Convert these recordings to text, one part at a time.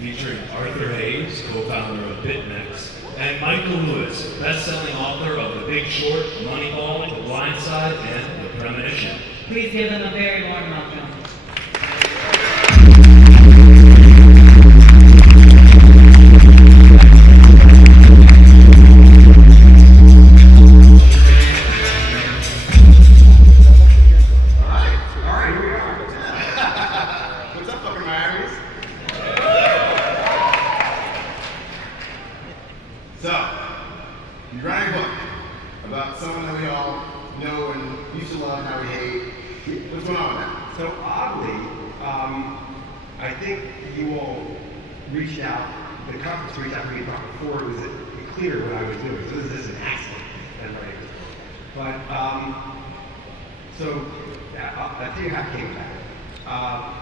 featuring Arthur Hayes, co-founder of BitMEX, and Michael Lewis, best-selling author of The Big Short, Moneyball, The Blind Side, and The Premonition. Please give them a very warm welcome. I think you all reached out, the conference reached out to me before it was clear what I was doing. So this is an accident. But, I'll tell you how it came about.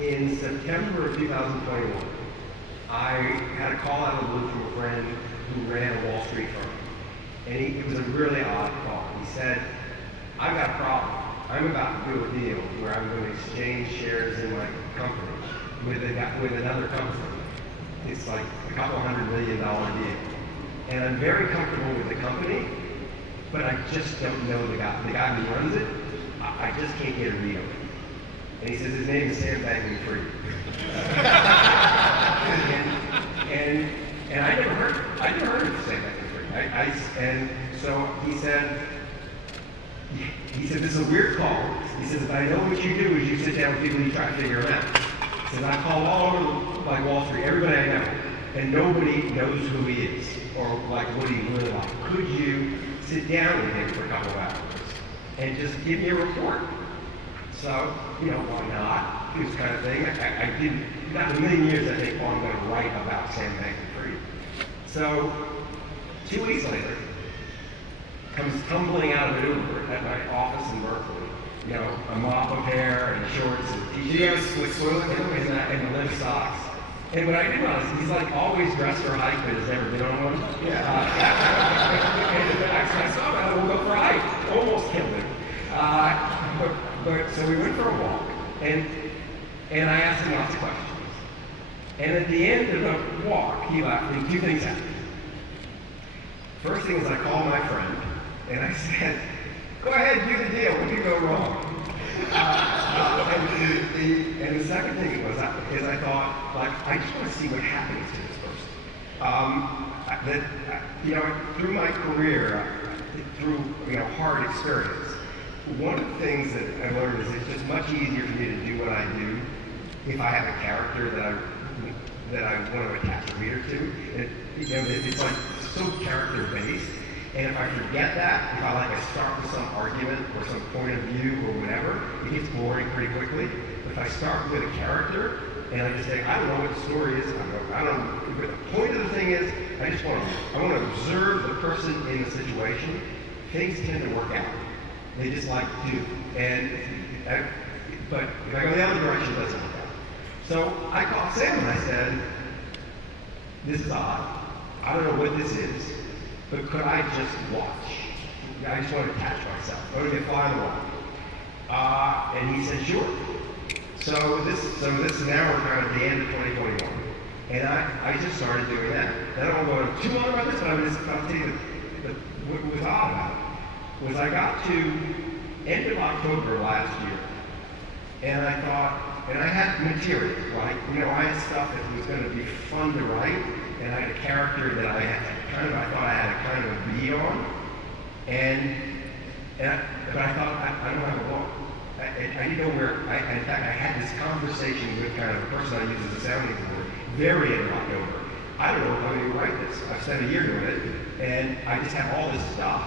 In September of 2021, I had a call out of the blue from a friend who ran a Wall Street firm. And it was a really odd call. He said, I've got a problem. I'm about to do a deal where I'm going to exchange shares in my company with another company. It's like a couple $100 million deal. And I'm very comfortable with the company, but I just don't know the guy who runs it. I just can't get a read on it. And he says his name is Sam Bankman-Fried. and I never heard of Sam Bankman-Fried. And so he said, this is a weird call. He says, if I know what you do is you sit down with people and you try to figure it out. He says, I call all over like Wall Street, everybody I know, and nobody knows who he is or like what he really like. Could you sit down with him for a couple of hours and just give me a report? So, why not? This kind of thing. I didn't, not in a million years I think, I'm going to write about Sam Bankman-Fried. So, 2 weeks later, comes tumbling out of an Uber at my office in Berkeley. A mop of hair and shorts and t-shirts. And the limp socks. And what I didn't realize, he's like always dressed for a hike, but has never been on one. Yeah. I saw him, we'll go for a hike. Almost killed him. But so we went for a walk, and I asked him lots of questions. And at the end of the walk, he left, and two things happened. First thing is I called my friend, and I said, go ahead, do the deal. What could go wrong? And the second thing is I thought, I just want to see what happens to this person. Through my career, through hard experience, one of the things that I learned is it's just much easier for me to do what I do if I have a character that I want to attach a reader to. It's like so character based. And if I forget that, if I start with some argument or some point of view or whatever, it gets boring pretty quickly. But if I start with a character and I just say, I don't know what the story is, I don't know, but the point of the thing is, I want to observe the person in the situation. Things tend to work out. They just do. But if I go the other direction, it doesn't work out. So I called Sam and I said, this is odd. I don't know what this is. But could I just watch? I just want to attach myself. I want to be a fly on the wall. And he said, sure. So this is now we're kind of at the end of 2021. And I just started doing that. I don't want to go too long about this, but I'll tell you what was odd about it. Was I got to end of October last year, and I thought, and I had material, right? I had stuff that was going to be fun to write, and I had a character that I thought I had a kind of beat on, but I thought I don't have a walk. I didn't know where. In fact, I had this conversation with kind of a person I use as a sounding board, very end of October. I don't know if I'm going to write this. I've spent a year doing it, and I just have all this stuff.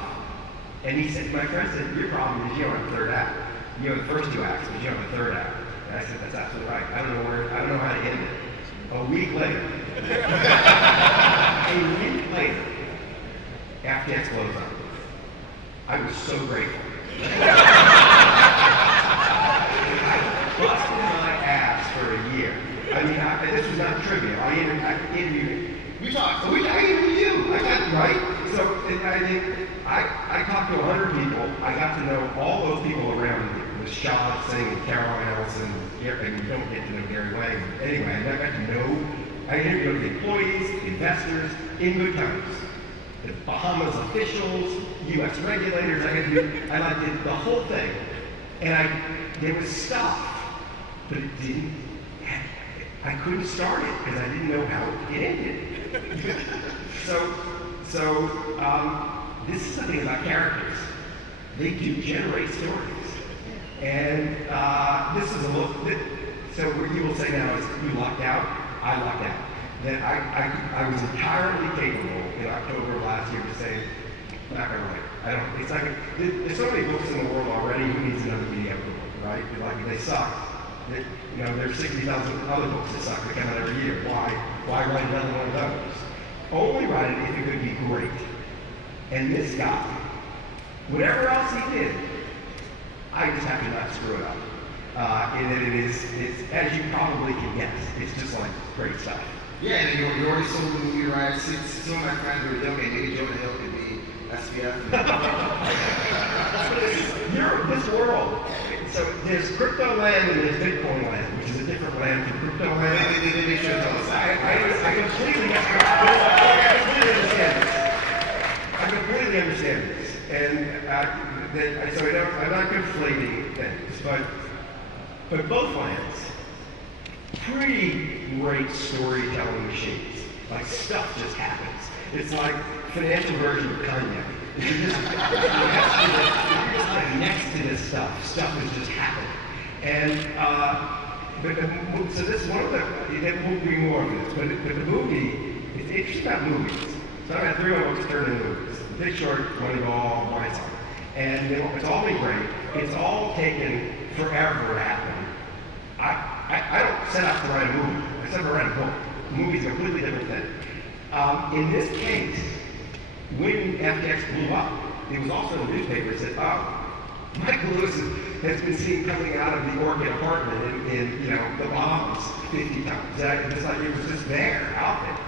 And he said, my friend said, your problem is you don't have a third act. You have the first two acts, but you don't have a third act. And I said, that's absolutely right. I don't know how to end it. A week later, FTX blows up. I was so grateful. I busted my ass for a year. This was not trivial. I interviewed. I interviewed you. I got right. So I talked to 100 people. I got to know all those people around me. With Charlotte Singh and Carol Allison, and you don't get to know Gary Wang. Anyway, I got to know I interviewed the employees, the investors, in good times. The Bahamas officials, U.S. regulators, I did the whole thing. And there was stuff, but it didn't, I couldn't start it because I didn't know how it ended. So this is something about characters. They do generate stories. And this is a look, so what you will say now is, you lucked out, I lucked out. That I was entirely capable in October of last year to say, I'm not gonna write. It's like, there's so many books in the world already, who needs another mediocre book, right? Like, they suck. There's 60,000 other books that suck that come out every year. Why write another one of those? Only write it if it could be great. And this guy, whatever else he did, I just have to not screw it up. And that it's, as you probably can guess, it's just like great stuff. Yeah, and you already sold the movie rights. Some of my friends were joking, maybe Jonah Hill could be SPF. You're this world. So there's crypto land and there's Bitcoin land, which is a different land from crypto land. They make sure to tell us that. I completely understand this. I completely understand this. And so I'm not conflating things, but both lands, pretty great storytelling machines. Like, stuff just happens. It's like financial version of cognac. If you're just next to this stuff is just happening. And so this one of there will be more of this, but the movie, it's interesting about movies. So I got 3 of my books turned into movies. The Big Short, Moneyball, Weinstein. And it's all been great. It's all taken forever to happen. I don't set out to write a movie. I set out to write a book. A movie's a completely different thing. In this case, when FTX blew up, it was also in the newspaper that said, Michael Lewis has been seen coming out of the Orchid apartment in the Bahamas 50 times. It was just there, out there.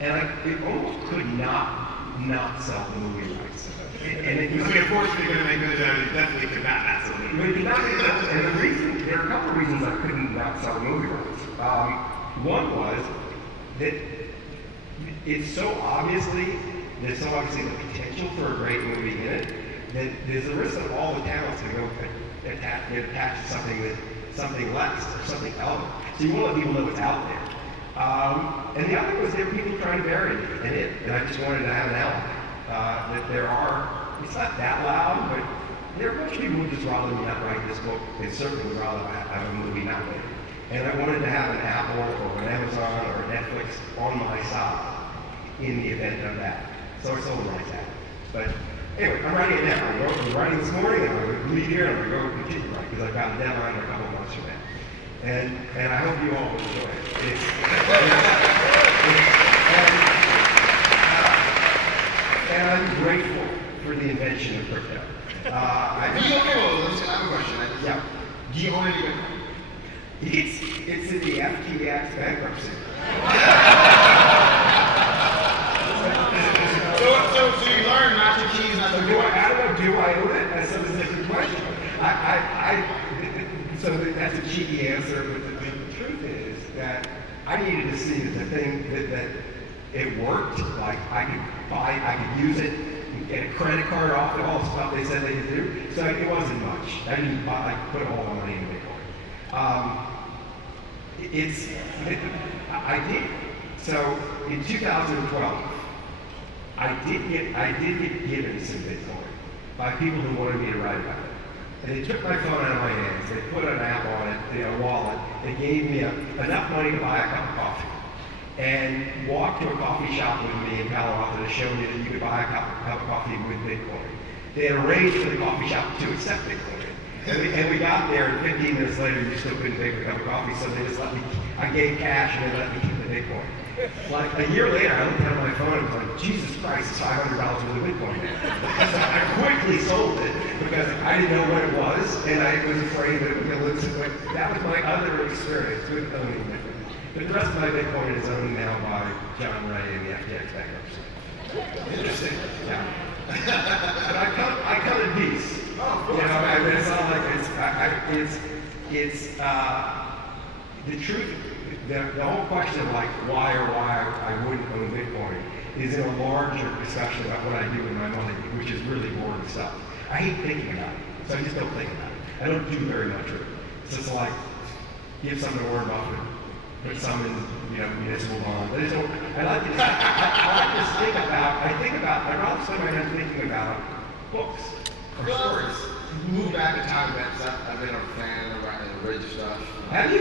And it almost could not sell the movie rights. And it was, unfortunately, going to make good out of it. Definitely could not absolutely. But it could not make it. And there are a couple of reasons I couldn't not sell the movie rights. One was that there's so obviously the potential for a great movie in it, that there's a risk that all the talents can go attach to something less or something else. So you want to let people know what's out there. And the other was there were people trying to bury me in it, and I just wanted to have an element. It's not that loud, but there are a bunch of people who would just rather me not write this book. They certainly would rather have a movie not made. And I wanted to have an Apple or an Amazon or a Netflix on my side in the event of that. So I sold the rights out. But anyway, I'm writing it now. I'm writing this morning, and I'm going to leave here, and I'm going to go continue writing, because I've got a deadline in a couple of months from now. And I hope you all enjoy it. And I'm grateful for the invention of crypto. I have a question. Yeah. Do you own any Bitcoin? It's in the FTX bankruptcy. So you learn not to cheese, not to Do I own it? That's a different question. So that's a cheeky answer, but the truth is that I needed to see that it worked. Like, I could use it, get a credit card off it, all the stuff they said they could do. So it wasn't much. I didn't put all my money in Bitcoin. I did. So in 2012, I did get given some Bitcoin by people who wanted me to write about it. And they took my phone out of my hands. They put an app on it, a wallet. They gave me enough money to buy a cup of coffee, and walked to a coffee shop with me in Palo Alto to show me that you could buy a cup of coffee with Bitcoin. They had arranged for the coffee shop to accept Bitcoin. And we got there, and 15 minutes later, you still couldn't pay for a cup of coffee, so they just let me, I gave cash, and they let me keep the Bitcoin. Like, a year later, I looked down at my phone and was like, Jesus Christ, it's $500 worth of Bitcoin now. So I quickly sold it, because I didn't know what it was, and I was afraid that it was going to lose it. But that was my other experience with owning Bitcoin. But the rest of my Bitcoin is owned now by John Ray and the FTX bankruptcy. Interesting. Yeah. But I cut a piece. Oh, of course. It's not like the truth, the whole question of like why I wouldn't own Bitcoin is in a larger discussion about what I do with my money, which is really boring stuff. I hate thinking about it, so I just don't think about it. I don't do very much of it. So it's like, give some to Warren Buffett, put some in, municipal bonds. I just don't, I like to think about, I'd rather spend my time thinking about books or stories. Move back in time, I've been a fan of read your stuff. Have you?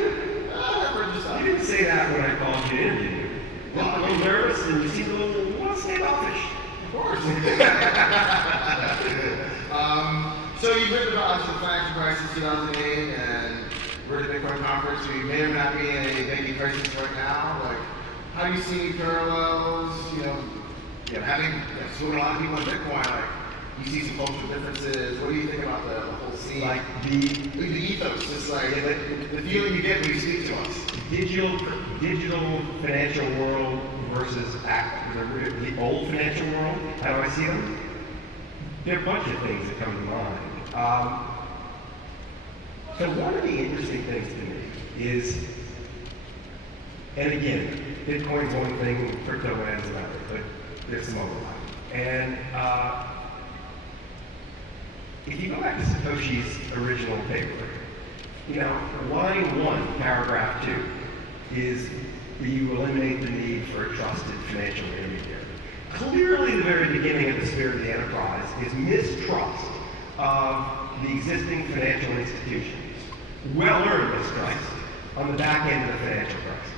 I've read your stuff. You didn't say that when I called you to interview you. You look a little nervous and you seem a little standoffish. Of course. So you've written about the financial crisis 2008 and we're at the Bitcoin conference. We may or may not be in a banking crisis right now. Like, how do you see any parallels? Having spoken to a lot of people on Bitcoin, like, you see some cultural differences. What do you think about the whole scene? Like the ethos, just like the feeling you get when you speak to us. Digital financial world versus the old financial world. How do I see them? There are a bunch of things that come to mind. So one of the interesting things to me is, and again, Bitcoin's one thing, crypto is another, but there's some overlap. And if you go back to Satoshi's original paper, line 1, paragraph 2, is that you eliminate the need for a trusted financial intermediary. Clearly, the very beginning of the spirit of the enterprise is mistrust of the existing financial institutions. Well-earned mistrust on the back end of the financial crisis.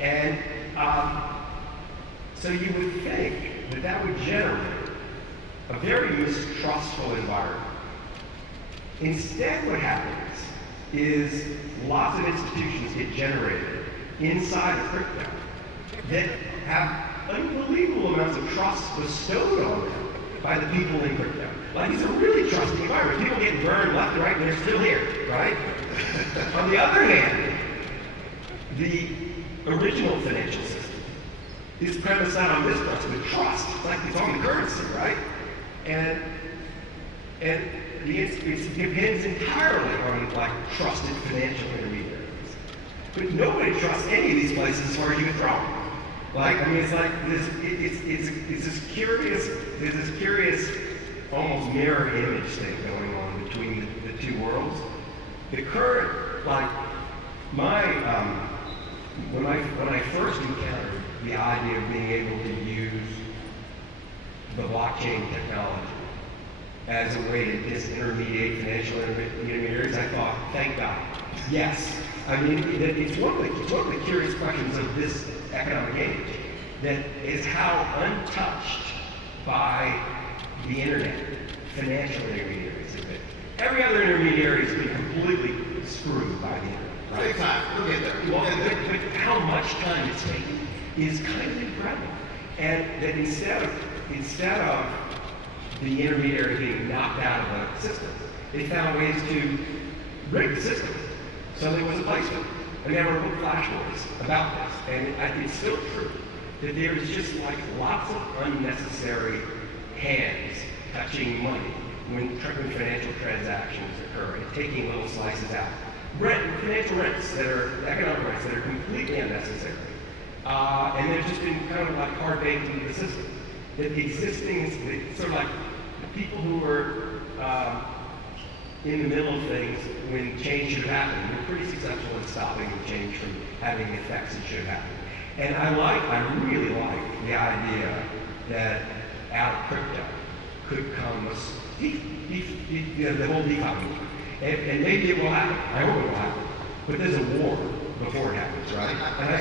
And so you would think that that would generate a very mistrustful environment. Instead, what happens is lots of institutions get generated inside of crypto that have unbelievable amounts of trust bestowed on them by the people in crypto. Like, it's a really trusting environment. People get burned left and right, and they're still here, right? On the other hand, the original financial system is premised not on mistrust, but trust. It's like it's on the currency, right? And it depends entirely on like trusted financial intermediaries. But nobody trusts any of these places as far as you can throw them. Like, I mean, it's like this. It's this curious. There's this curious, almost mirror image thing going on between the two worlds. The current, like, when I first encountered the idea of being able to use the blockchain technology as a way to disintermediate financial intermediaries, I thought, thank God. Yes. I mean, it's one of the curious questions of this economic age, that is how untouched by the internet financial intermediaries have been. Every other intermediary has been completely screwed by the internet. Right? Take time. We'll get there. Well, but how much time it's taken is kind of incredible. And that instead of the intermediary being knocked out of the system, they found ways to break the system. So there was a placement. And there were flash wars about this. And it's still true that there's just like lots of unnecessary hands touching money when financial transactions occur and taking little slices out. Financial rents economic rents that are completely unnecessary. And they've just been kind of like hard baked into the system. That the existing, sort of like the people who are in the middle of things when change should have happened, we're pretty successful in stopping the change from having the effects it should happen. And I really like the idea that out of crypto could come the whole DeFi movement. And maybe it will happen. I hope it will happen. But there's a war before it happens, right? And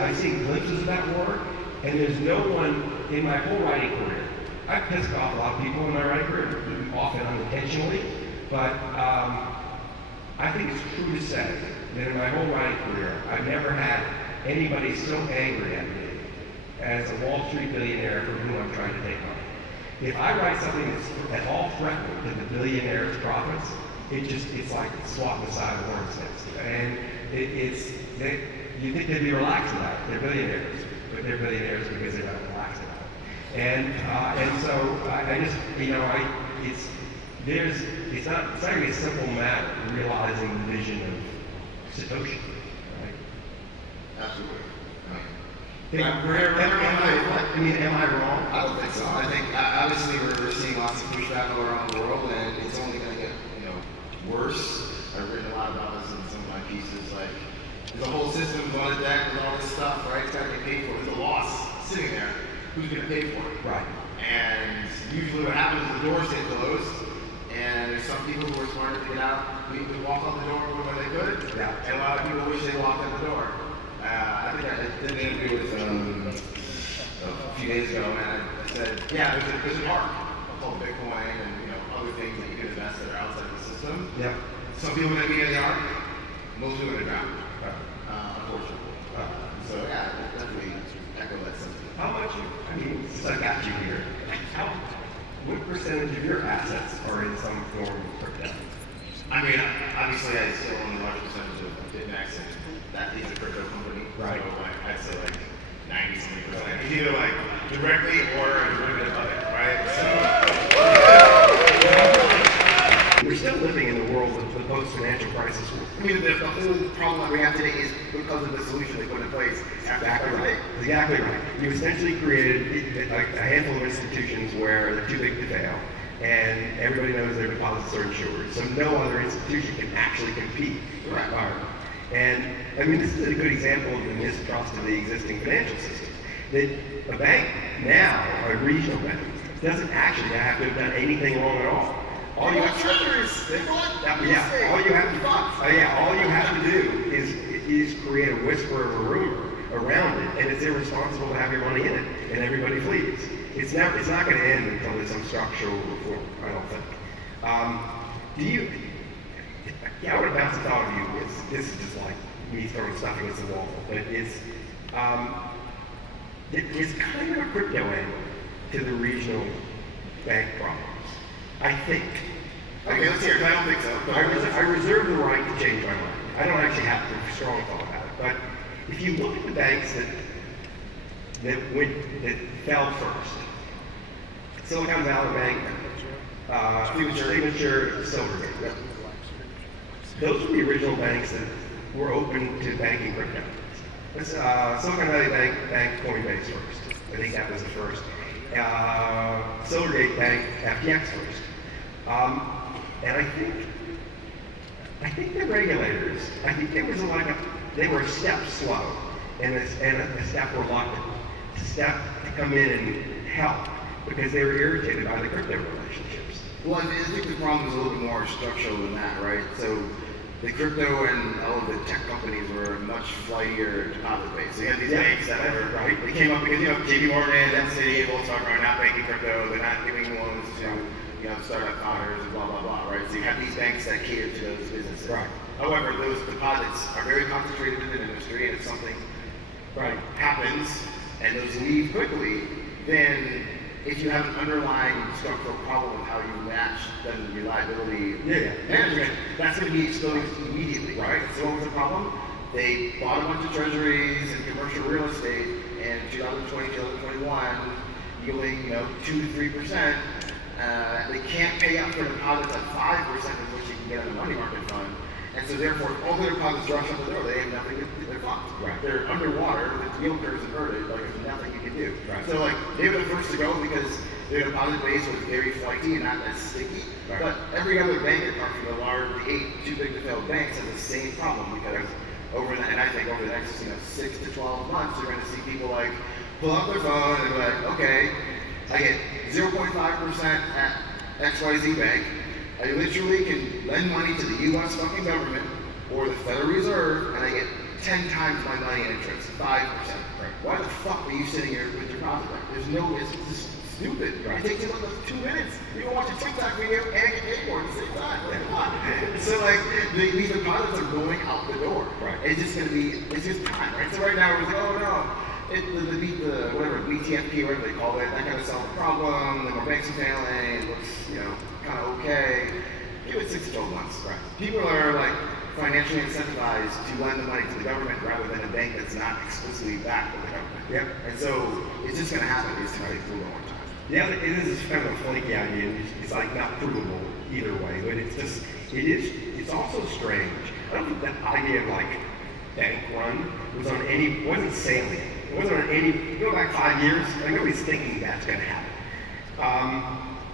I've seen glimpses of that war, and there's no one in my whole writing career. I've pissed off a lot of people in my writing career, often unintentionally, but I think it's true to say that in my whole writing career, I've never had anybody so angry at me as a Wall Street billionaire from whom I'm trying to take money. If I write something that's at all threatening to the billionaire's profits, it's like swatting the side of hornet's nest. And you think they'd be relaxed about it. They're billionaires, but they're billionaires because they're not relaxed about it. And so I just, it's not going to be a simple matter realizing the vision of Satoshi. Absolutely. Am I wrong? I don't think so. I think obviously we're seeing lots of pushback all around the world, and it's only going to get worse. I've written a lot about this in some of my pieces. Like there's a whole system on a deck with all this stuff, right? It's got to get paid for. There's a loss sitting there. Who's going to pay for it? Right. And usually what happens is the doors get closed, and there's some people who are smart to get out, we walk out the door when they could, Yeah. and a lot of people wish they walked out the door. I think I did an interview with a few days ago, and I said, yeah, there's a park called Bitcoin and other things that you can invest that are outside the system. Yeah. Some people are going to be in the ark, most people are going to drown, unfortunately. So yeah, definitely echo that sentiment. How much, since I got you here, what percentage of your assets are in some form of crypto? I mean, obviously I still own a large percentage of BitMEX, and that is a crypto company. Right. So I'd say 90-something%. It's either directly or a derivative of it, right? We're still living in the world of the post-financial crisis. I mean, the whole problem that we have today is because of the solution they put in place. Exactly right. Exactly right. You essentially created a handful of institutions where they're too big to fail, and everybody knows their deposits are insured, so no other institution can actually compete in that environment. And this is a good example of the mistrust of the existing financial system. That a bank now, a regional bank, doesn't actually have to have done anything wrong at all. All you have to do is create a whisper of a rumor around it, and it's irresponsible to have your money in it, and everybody flees. It's not going to end until there's some structural reform, I don't think. I would have bounced thought of you. This is just like me throwing stuff against the wall, but there's kind of a crypto angle to the regional bank problems. I think. Okay, let's hear it. I don't think so. I reserve the right to change my mind. I don't actually have a strong thought about it. But if you look at the banks that fell first, Silicon Valley Bank, Signature, Silvergate. Yep. Those were the original banks that were open to banking crypto. Silicon Valley Bank banked Coinbase first. I think that was the first. Silvergate banked FTX first. And I think the regulators, there was they were a step slow and a step reluctant to come in and help because they were irritated by the crypto relationships. Well, I think the problem is a little bit more structural than that, right? So the crypto and all of the tech companies were much flightier deposit base. So you had these banks that were, right? They came up because, JP Morgan and Citi, Wells Fargo are not banking crypto. They're not giving loans to, startup founders and blah, blah, blah, right? So you have these banks that cater to those businesses. Right. However, those deposits are very concentrated in the industry, and if something happens and those leave quickly, then if you have an underlying structural problem with how you match then reliability management, that's going to be exposed immediately, right? So what was the problem? They bought a bunch of treasuries and commercial real estate in 2020, 2021, yielding 2 to 3%. They can't pay up for deposits at 5%, which you can get in a money market fund. And so therefore, if all their deposits rush out the door, they have nothing they're fucked. Right. They're underwater, the yield curve is inverted, there's nothing you can do. Right. So they were the first to go because their deposit base was very flighty and not as sticky. Right. But every other bank, apart from the 8 too big to fail banks, has the same problem because I think over the next 6 to 12 months, you're going to see people pull out their phone and be like, okay, I get 0.5% at XYZ Bank. I literally can lend money to the U.S. fucking government or the Federal Reserve, and I get 10 times my money in interest, 5%. Right. Why the fuck are you sitting here with your deposit? It's just stupid. Right. It takes you 2 minutes. You can watch a TikTok video and get paid for it at the same time. So these deposits are going out the door. Right. It's just time, right? So right now we're oh no. Whatever BTFP, whatever they call it, that kind of solve the problem. Then more banks are failing. It looks, kind of okay. Give it 6 to 12 months. Right. People are financially incentivized to lend the money to the government rather than a bank that's not explicitly backed by the government. Yep. And so it's just going to happen. It's going to take a long time. Yeah, it is kind of a flaky idea. It's not provable either way, but it's also strange. I don't think that idea of bank run wasn't salient. It wasn't on any, go back 5 years, like nobody's thinking that's going to happen.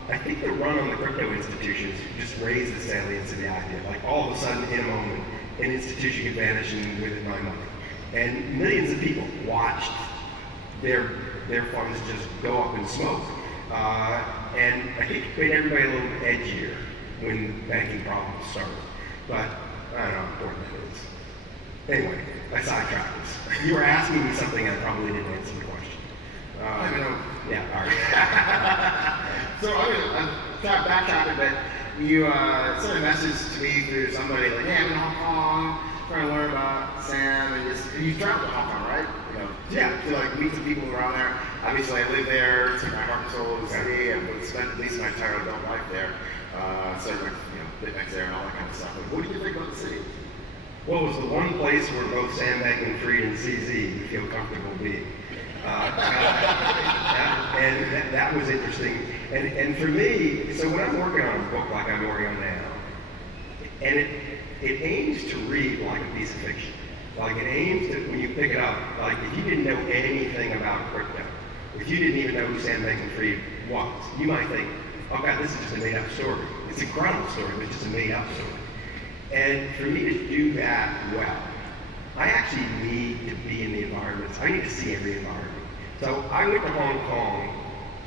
I think the run on the crypto institutions just raised the salience of the idea. Like all of a sudden, in a moment, an institution could vanish and with it my money. And millions of people watched their funds just go up in smoke. And I think it made everybody a little edgier when banking problems started. But I don't know how important that is. Anyway, I sidetracked this. You were asking me something I probably didn't answer the question. I don't know. Yeah, all right. So I'm kind of backtracking, but you sent a message to me through somebody like, hey, I'm in Hong Kong, trying to learn about Sam, and you traveled to Hong Kong, right? You know, Yeah. To like meet some people around there. Obviously, I live there. It's like my heart and soul of the city. I've spent at least my entire adult life there. So like, BitMEX there and all that kind of stuff. But what do you think about the city? Well, it was the one place where both Sam Bankman-Fried and CZ would feel comfortable being. And that was interesting. And for me, so when I'm working on a book like I'm working on now, and it aims to read like a piece of fiction. Like it aims to, when you pick it up, like if you didn't know anything about crypto, if you didn't even know who Sam Bankman-Fried was, you might think, oh God, this is just a made-up story. It's an incredible story, but it's just a made-up story. And for me to do that well, I actually need to be in the environments. I need to see every environment. So I went to Hong Kong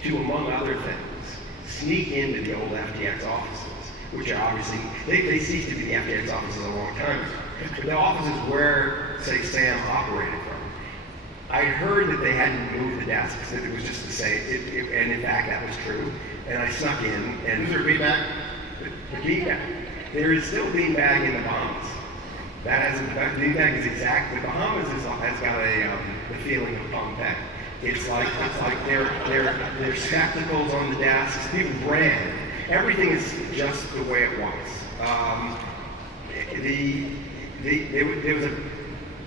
to, among other things, sneak into the old FTX offices, which are obviously, they ceased to be the FTX offices a long time ago. But the offices where, say, Sam operated from, I heard that they hadn't moved the desks, that it was just the same, and in fact that was true. And I snuck in, and Is there a beanbag? the beanbag. There is still beanbag in the Bahamas. That hasn't, the beanbag is exact. The Bahamas has got the feeling of Pompeii. It's like there's spectacles on the desks. People brand. Everything is just the way it was.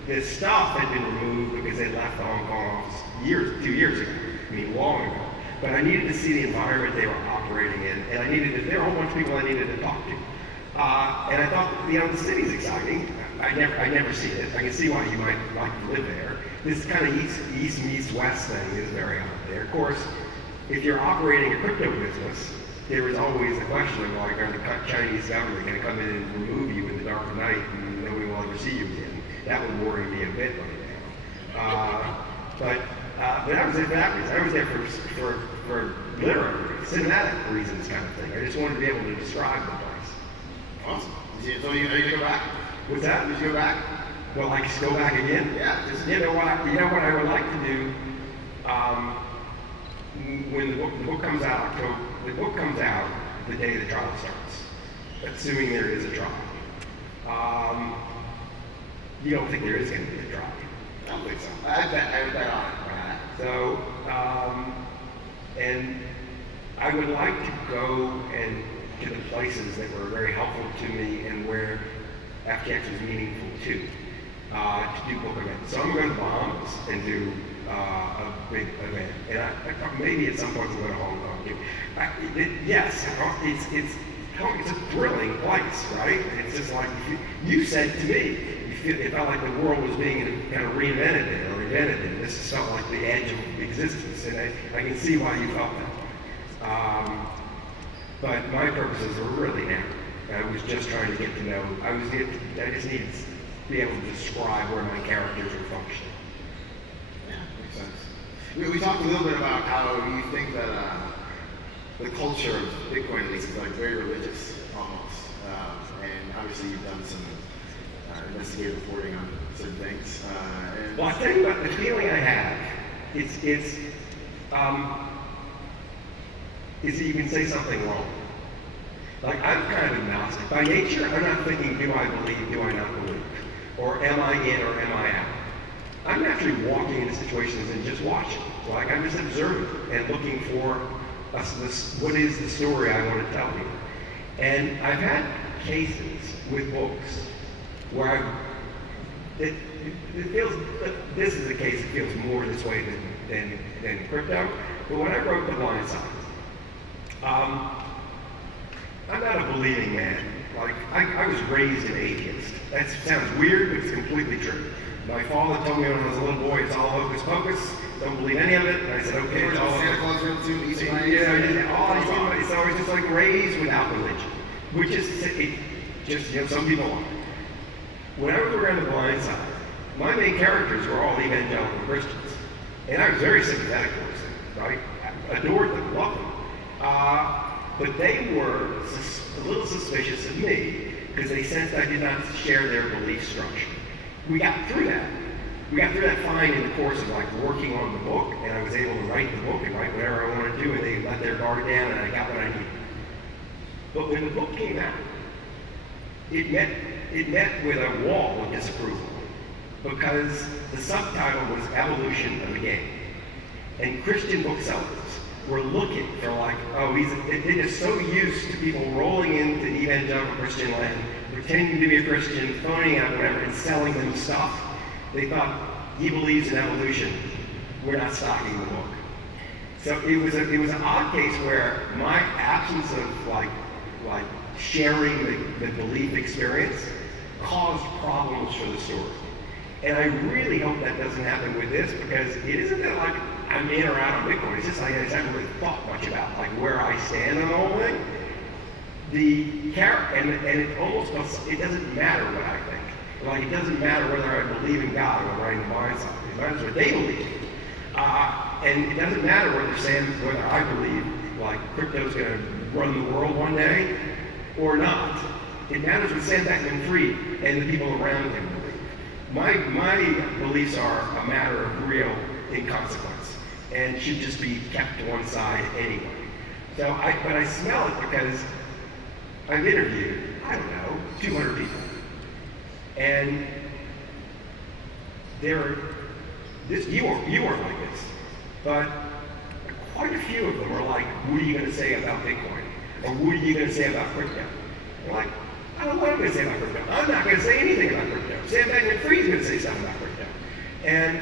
The stuff had been removed because they left the Hong Kong office 2 years ago. I mean, long ago. But I needed to see the environment they were operating in, and there were a whole bunch of people I needed to talk to. And I thought, the city's exciting. I never see it. I can see why you might like to live there. This kind of east meets west thing is very out there. Of course, if you're operating a crypto business, there is always the question of like, are the Chinese government going to come in and remove you in the dark of night and nobody will ever see you again? That would worry me a bit right now. But I was there for that reason. I was there for literary, cinematic reasons kind of thing. I just wanted to be able to describe the place. Awesome. So are you going to go back? What's that? Did you go back? Well, I just go back again. Yeah. You know what I would like to do when the book comes out, the book comes out the day the trial starts, assuming there is a trial. You don't think there is going to be a trial? I don't think so. I would bet on it. Right. So, and I would like to go and to the places that were very helpful to me and where FTX was meaningful to do book events. So I'm going to the Bahamas and do a big event. And I maybe at some point we'll go to Hong Kong too. Yes, it's a thrilling place, right? It's just like, you said to me, it felt like the world was being kind of reinvented or invented, and this felt like the edge of existence. And I can see why you felt that. But my purposes were really narrow. I was just trying to get to know. I just needed to be able to describe where my characters are functioning. Yeah, makes sense. We talked a little bit about how you think that the culture of Bitcoin, at least, is like very religious almost. And obviously, you've done some investigative reporting on certain things. Well, I tell you what, the feeling I have is that you can say something wrong. Like, I'm kind of agnostic. By nature, I'm not thinking, do I believe, do I not believe? Or am I in or am I out? I'm actually walking into situations and just watching. Like, I'm just observing and looking for what is the story I want to tell you. And I've had cases with books where it feels, this is a case that feels more this way than crypto. But when I wrote The Blind Side, I'm not a believing man. Like, I was raised an atheist. That sounds weird, but it's completely true. my father told me when I was a little boy, it's all hocus pocus, don't believe any of it. And I said, okay, it's all Santa hocus Claus real too, Easter pocus. eggs. So I was just like raised without religion, which is, some people are. When I was around the blind side, my main characters were all evangelical Christians. And I was very sympathetic towards them, right? I adored them, loved them. But they were a little suspicious of me because they sensed I did not share their belief structure. We got through that. We got through that fine in the course of like working on the book, and I was able to write the book and write whatever I wanted to do, and they let their guard down, and I got what I needed. But when the book came out, it met with a wall of disapproval because the subtitle was Evolution of the Game. And Christian booksellers were looking for like, oh, they're just so used to people rolling into evangelical Christian land, pretending to be a Christian, phoning out whatever, and selling them stuff. They thought, he believes in evolution, we're not stocking the book. So it was an odd case where my absence of like sharing the belief experience caused problems for the story. And I really hope that doesn't happen with this, because it isn't that like I'm in or out on Bitcoin. It's just like I just haven't really thought much about like where I stand on the whole thing. And it doesn't matter what I think. Like it doesn't matter whether I believe in God or I'm writing the blind side. It matters what they believe. And it doesn't matter whether I believe like crypto's going to run the world one day or not. It matters what Sam Bankman-Fried and the people around him believe. My beliefs are a matter of real inconsequence and should just be kept to one side anyway. But I smell it because I've interviewed, 200 people. And you weren't like this, but quite a few of them are like, what are you going to say about Bitcoin? Or what are you going to say about crypto? They're like, I don't know what I'm going to say about crypto. I'm not going to say anything about crypto. Sam Bankman-Fried's going to say something about crypto. And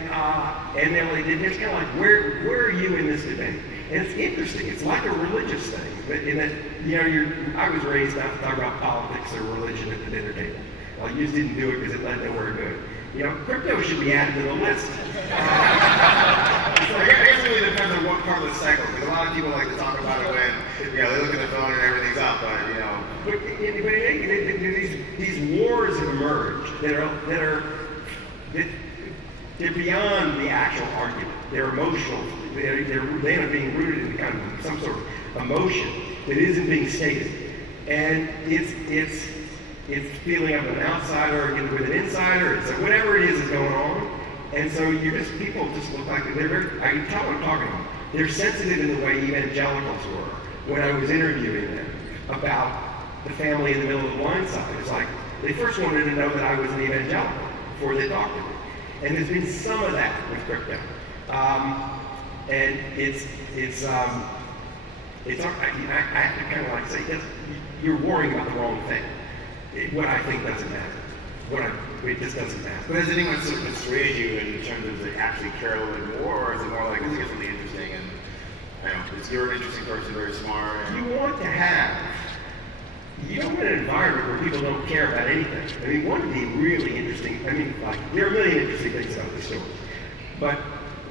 they're just kind of like, where are you in this debate? And it's interesting. It's like a religious thing. But in that, I was raised not to talk about politics or religion at the dinner table. Well, you just didn't do it because it led nowhere good. Crypto should be added to the list. So I guess it really depends on what part of the cycle, because a lot of people like to talk about it when they look at the phone and everything's up, But these wars have emerged they're beyond the actual argument. They're emotional. They end up being rooted in kind of some sort of emotion that isn't being stated, and it's feeling of an outsider with an insider. It's like whatever it is going on. And so people just look like I can tell what I'm talking about. They're sensitive in the way evangelicals were when I was interviewing them about the family in the middle of the blind side. It's like they first wanted to know that I was an evangelical before they talked to me. And there's been some of that with crypto. And I have to kind of like say, you're worrying about the wrong thing. What I think doesn't matter. It just doesn't matter. But has anyone sort of persuaded you in terms of they actually care a little bit more, or is it more like, this is really interesting and you're an interesting person, very smart? You don't want an environment where people don't care about anything. I mean, one of the really interesting, there are a million interesting things about this story, but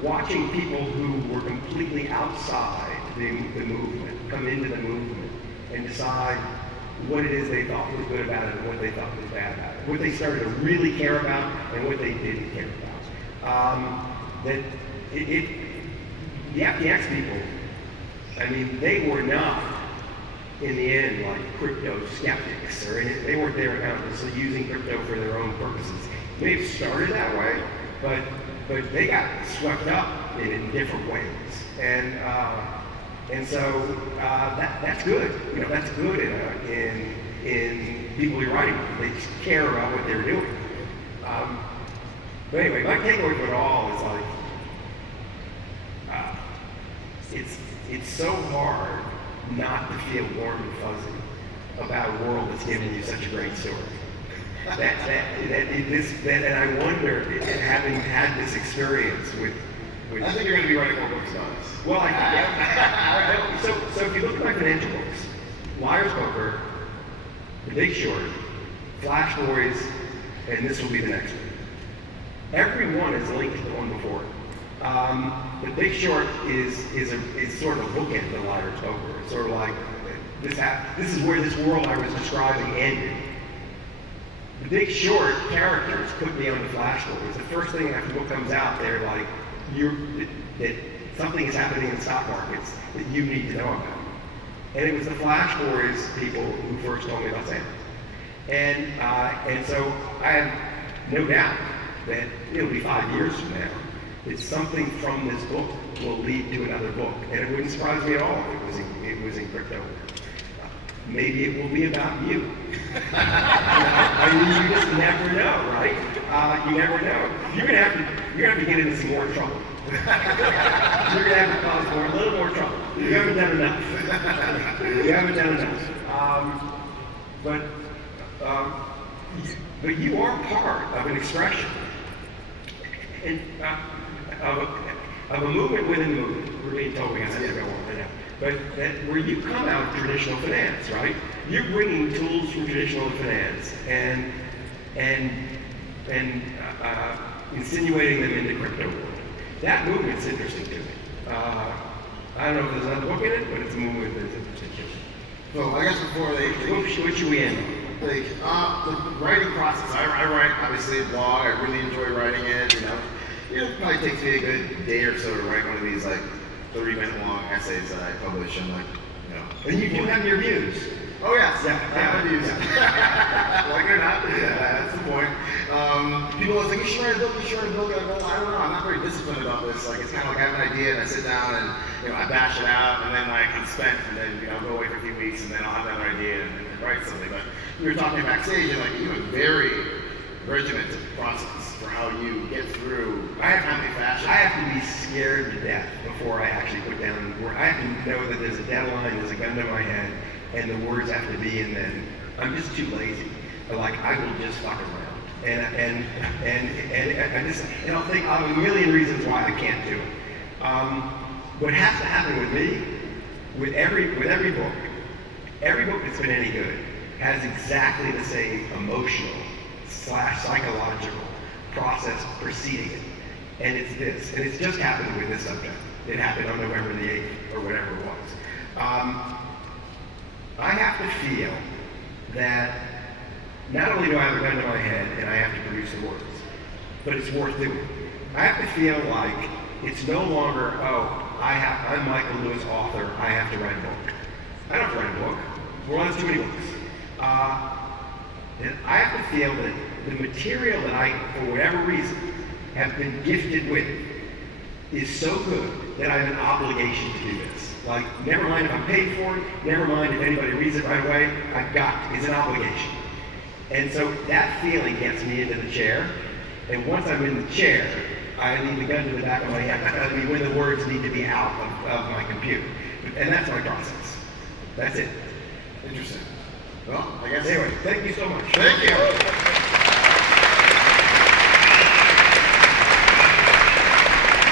watching people who were completely outside the movement come into the movement and decide what it is they thought was good about it and what they thought was bad about it, what they started to really care about and what they didn't care about. The FTX people, they were not, in the end, like crypto skeptics, they weren't there accountants using crypto for their own purposes. They may have started that way, but they got swept up in different ways. And so that's good. That's good in people you're writing with. They just care about what they're doing. But anyway, my takeaway from it all is like it's so hard not to feel warm and fuzzy about a world that's given you such a great story. And I wonder, having had this experience with I think you're going to be writing more books on this. Well, so if you look at my financial books, Liar's Poker, The Big Short, Flash Boys, and this will be the next one. Every one is linked to the one before it. The Big Short is sort of a bookend to Liar Poker. It's sort of like this is where this world I was describing ended. The Big Short characters put me on the flash stories. The first thing after the book comes out, they're like, that something is happening in the stock markets that you need to know about. And it was the flash stories people who first told me about Sam. And so I have no doubt that it'll be 5 years from now that something from this book will lead to another book. And it wouldn't surprise me at all if it was in crypto. Maybe it will be about you. I mean, you just never know, right? You never know. You're gonna have to get into some more trouble. You're gonna have to cause a little more trouble. You haven't done enough. You haven't done enough. But you are part of an expression and of a movement within the movement. We're being told we have to go on right now. But where you come out of traditional finance, right? You're bringing tools from traditional finance and insinuating them into crypto world. That movement's interesting to me. I don't know if there's another book in it, but it's a movement that's interesting to me. So I guess before What should we end on? the writing process. I write obviously a blog. I really enjoy writing it. It probably takes me a good day or so to write one of these like 30-minute long essays that I publish. And And you do have your views. Oh yes, Yeah. views. Like it or not, that's the point. People always like, you should write a book. You should write a book. I don't know. I'm not very disciplined about this. Like it's kind of like I have an idea and I sit down and I bash it out and then like I'm spent and then I'll go away for a few weeks and then I'll have another idea and write something. But we were talking backstage and like you have a very regimented process for how you get through. I have to be scared to death before I actually put down the word. I have to know that there's a deadline, there's a gun to my head, and the words have to be in them. I'm just too lazy. Like I will just fuck around, and I'll think of a million reasons why I can't do it. What has to happen with me, with every book that's been any good, has exactly the same emotional / psychological process preceding it. And it's this. And it's just happened with this subject. It happened on November the 8th or whatever it was. I have to feel that not only do I have a gun to my head and I have to produce the words, but it's worth doing. I have to feel like it's no longer, I'm Michael Lewis, author, I have to write a book. I don't have to write a book. Well, there's too many books. And I have to feel that the material that I, for whatever reason, have been gifted with is so good that I have an obligation to do this. Like, never mind if I'm paid for it, never mind if anybody reads it right away, I've got to. It's an obligation. And so that feeling gets me into the chair, and once I'm in the chair, I leave the gun to the back of my head. That tells me when the words need to be out of my computer. And that's my process. That's it. Interesting. Well, I guess. Anyway, thank you so much. Thank you.